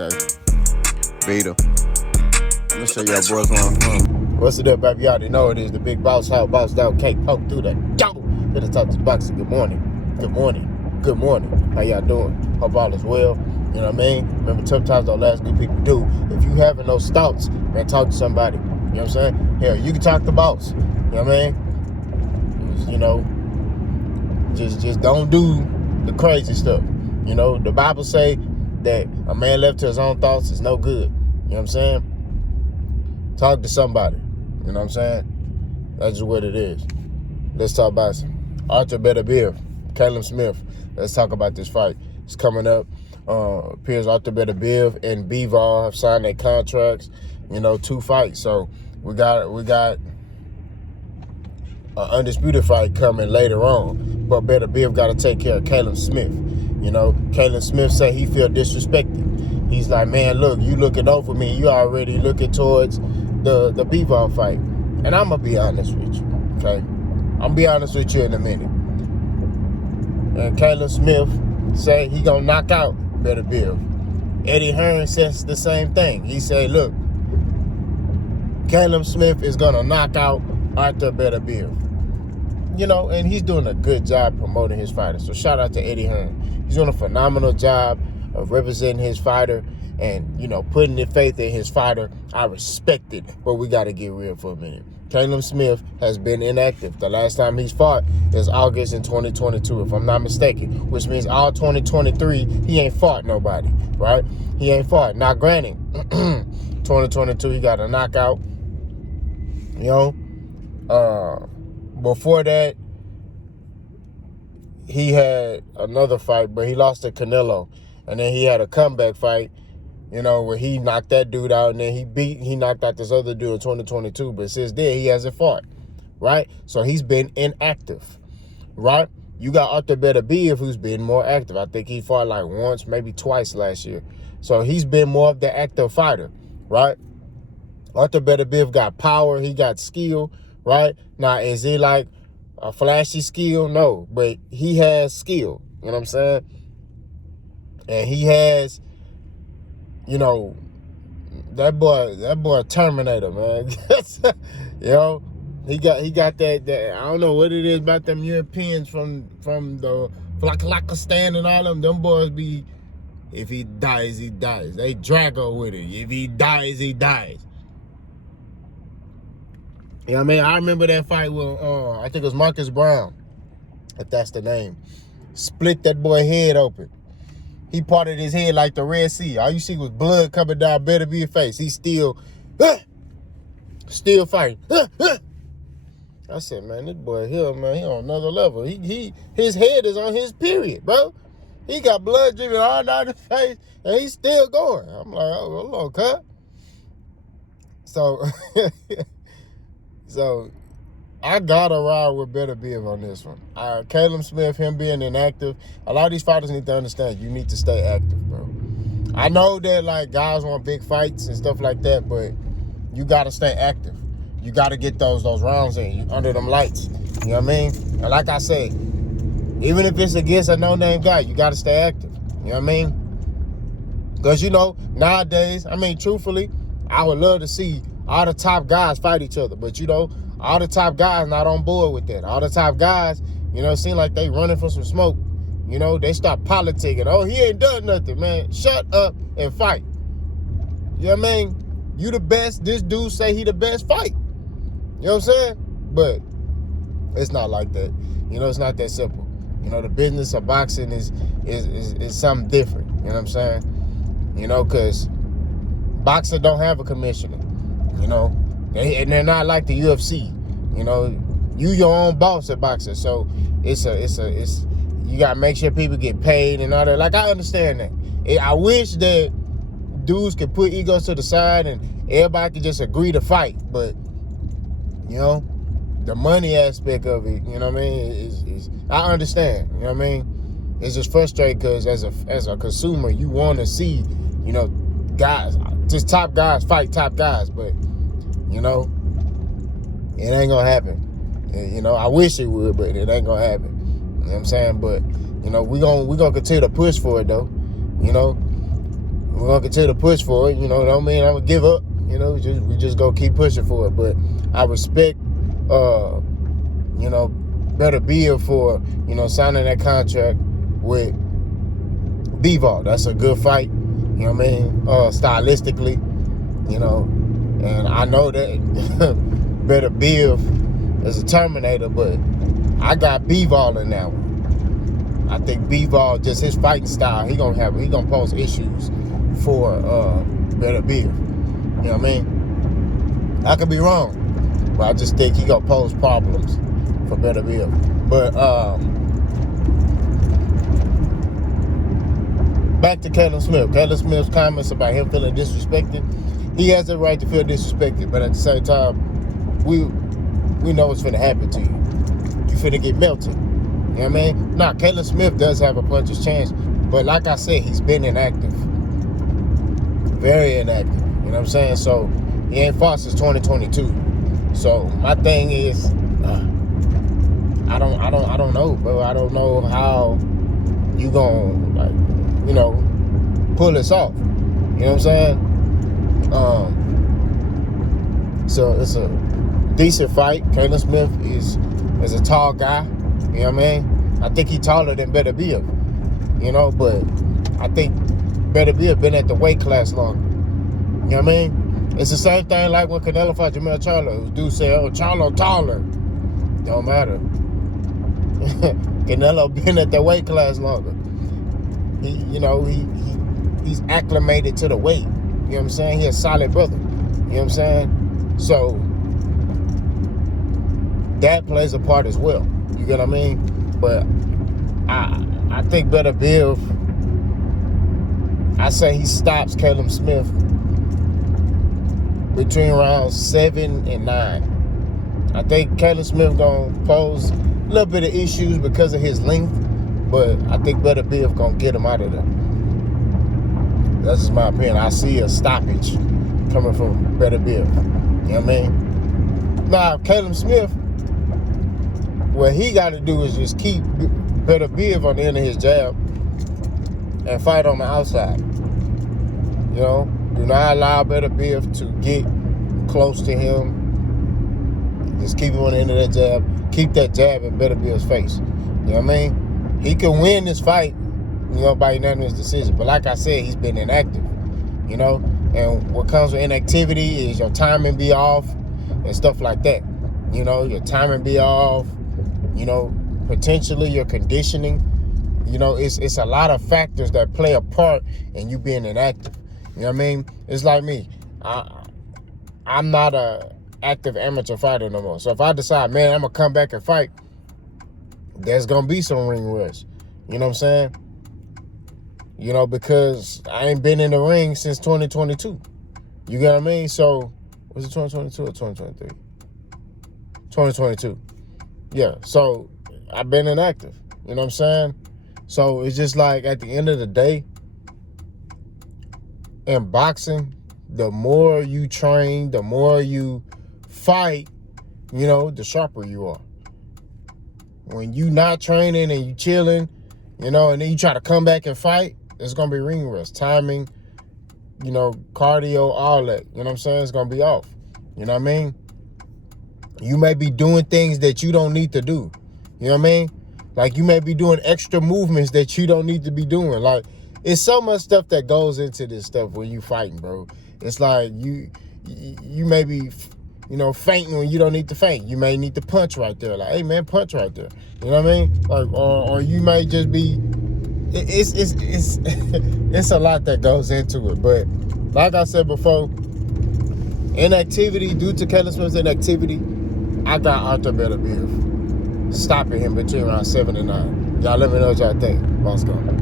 Okay. Beta. Let me show y'all boys one. What's it up, baby? You already know it is the big boss. How boss dog can't poke through the door. Better talk to the boxer. Good morning. Good morning. Good morning. How y'all doing? Hope all is well. You know what I mean? Remember, tough times don't last. Good people do. If you having those thoughts, man, talk to somebody. You know what I'm saying? Hell, you can talk to boss. You know what I mean? Just, just don't do the crazy stuff. You know, the Bible say that a man left to his own thoughts is no good. You know what I'm saying? Talk to somebody. You know what I'm saying? That's just what it is. Let's talk about Artur Beterbiev, Callum Smith. Let's talk about this fight. It's coming up. Appears Artur Beterbiev and Bivol have signed their contracts. 2 fights. So we got an undisputed fight coming later on. But Beterbiev got to take care of Callum Smith. Callum Smith say he feel disrespected. He's like, man, look, you looking over me. You already looking towards the Bivol fight. And I'm going to be honest with you, okay? I'm going to be honest with you in a minute. And Callum Smith say he going to knock out Beterbiev. Eddie Hearn says the same thing. He say, look, Callum Smith is going to knock out Artur Beterbiev. And he's doing a good job promoting his fighter. So shout out to Eddie Hearn. He's doing a phenomenal job of representing his fighter and, putting the faith in his fighter. I respect it, but we got to get real for a minute. Callum Smith has been inactive. The last time he's fought is August in 2022, if I'm not mistaken, which means all 2023, he ain't fought nobody, right? He ain't fought. Now, granted, 2022, he got a knockout, Before that, he had another fight, but he lost to Canelo. And then he had a comeback fight, where he knocked that dude out, and then he knocked out this other dude in 2022. But since then, he hasn't fought, right? So he's been inactive, right? You got Artur Beterbiev, who's been more active. I think he fought like once, maybe twice last year. So he's been more of the active fighter, right? Artur Beterbiev got power. He got skill, right? Now, is he like a flashy skill? No, but he has skill. You know what I'm saying? And he has, that boy Terminator, man. He got that. I don't know what it is about them Europeans from the Flakistan and all them boys be, if he dies, he dies. They Drago with it. If he dies, he dies. You know what I mean? I remember that fight with, I think it was Marcus Brown, if that's the name. Split that boy head open. He parted his head like the Red Sea. All you see was blood coming down Beterbiev's face. He still fighting. I said, man, this boy here, man, he on another level. His head is on his period, bro. He got blood dripping all down his face, and he's still going. I'm like, oh, hello, cut. So I gotta ride with Beterbiev on this one. Callum Smith, him being inactive, a lot of these fighters need to understand you need to stay active, bro. I know that like guys want big fights and stuff like that, but you gotta stay active. You gotta get those rounds in under them lights. You know what I mean? And like I said, even if it's against a no-name guy, you gotta stay active. You know what I mean? Because nowadays, truthfully, I would love to see all the top guys fight each other, but all the top guys not on board with that. All the top guys, seem like they running for some smoke. They start politicking. Oh, he ain't done nothing, man. Shut up and fight. You know what I mean? You the best. This dude say he the best. Fight. You know what I'm saying? But it's not like that. It's not that simple. The business of boxing is something different. You know what I'm saying? Because boxing don't have a commissioner. They're not like the UFC. You your own boss at boxing, so it's you gotta make sure people get paid and all that. Like, I understand that. I wish that dudes could put egos to the side and everybody could just agree to fight, but the money aspect of it, you know what I mean, is I understand. You know what I mean? It's just frustrating because as a consumer, you want to see, guys, just top guys fight top guys, but it ain't gonna happen. I wish it would, but it ain't gonna happen. You know what I'm saying? But we gonna continue to push for it though. we're gonna continue to push for it. You know, don't mean I'm gonna give up. You know, we just go keep pushing for it. But I respect, you know, Beterbiev for, you know, signing that contract with Bivol. That's a good fight. You know what I mean? Stylistically, you know, and I know that Beterbiev is a Terminator, but I got Bivol in that one. I think Bivol, just his fighting style, he gonna pose issues for Beterbiev. You know what I mean? I could be wrong, but I just think he gonna pose problems for Beterbiev. But back to Callum Smith. Callum Smith's comments about him feeling disrespected. He has the right to feel disrespected, but at the same time, we know what's finna happen to you. You finna get melted. You know what I mean? Now, Callum Smith does have a puncher's chance, but like I said, he's been inactive. Very inactive. You know what I'm saying? So he ain't fought since 2022. So my thing is, I don't know, bro. I don't know how you gonna, like, you know, pull this off. You know what I'm saying? So it's a decent fight. Callum Smith is a tall guy. You know what I mean? I think he's taller than Beterbiev. You know, but I think Beterbiev been at the weight class longer. You know what I mean? It's the same thing like when Canelo fought Jermell Charlo. Dude say, "Oh, Charlo taller." Don't matter. Canelo been at the weight class longer. He's acclimated to the weight. You know what I'm saying? He's a solid brother. You know what I'm saying? So that plays a part as well. You get what I mean? But I think Beterbiev, I say he stops Callum Smith between rounds 7 and 9. I think Callum Smith gonna pose a little bit of issues because of his length, but I think Beterbiev gonna get him out of there. That's just my opinion. I see a stoppage coming from Beterbiev. You know what I mean? Now, Callum Smith, what he got to do is just keep Beterbiev on the end of his jab and fight on the outside. You know, do not allow Beterbiev to get close to him. Just keep him on the end of that jab. Keep that jab in Beterbiev's face. You know what I mean? He can win this fight, you know, by unanimous decision. But like I said, he's been inactive. You know, and what comes with inactivity is your timing be off and stuff like that. You know, your timing be off. You know, potentially your conditioning. You know, it's a lot of factors that play a part in you being inactive. You know what I mean? It's like me. I'm not a active amateur fighter no more. So if I decide, man, I'm gonna come back and fight, there's gonna be some ring rust. You know what I'm saying? You know, because I ain't been in the ring since 2022. You get what I mean? So, was it 2022 or 2023? 2022. Yeah, so I've been inactive. You know what I'm saying? So it's just like at the end of the day, in boxing, the more you train, the more you fight, you know, the sharper you are. When you not training and you chilling, you know, and then you try to come back and fight, it's going to be ring rust. Timing, you know, cardio, all that. You know what I'm saying? It's going to be off. You know what I mean? You may be doing things that you don't need to do. You know what I mean? Like, you may be doing extra movements that you don't need to be doing. Like, it's so much stuff that goes into this stuff when you fighting, bro. It's like you may be, you know, fainting when you don't need to faint. You may need to punch right there. Like, hey, man, punch right there. You know what I mean? Like, or you may just be, it's it's a lot that goes into it. But like I said before, inactivity, due to Callum Smith's inactivity, I got Artur Beterbiev stopping him between round 7 and 9. Y'all let me know what y'all think. Boss gone.